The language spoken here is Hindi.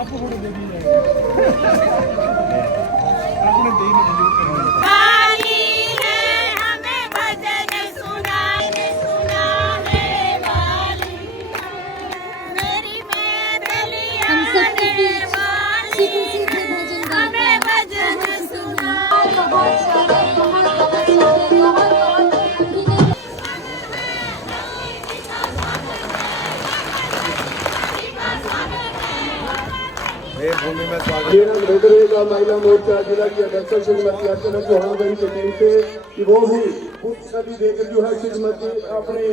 आपको फोटो दे दी जाएगी। आपने दी नहीं जरूर करेंगे। हम सबके बीच सीधे सीधे भजन गाते हैं। बहुत सारे भूमि में स्वागत का महिला मोर्चा जिला की अध्यक्ष श्रीमती अर्चना चौहान भाई के टीम से कि वो भी सभी देकर जो है श्रीमती अपने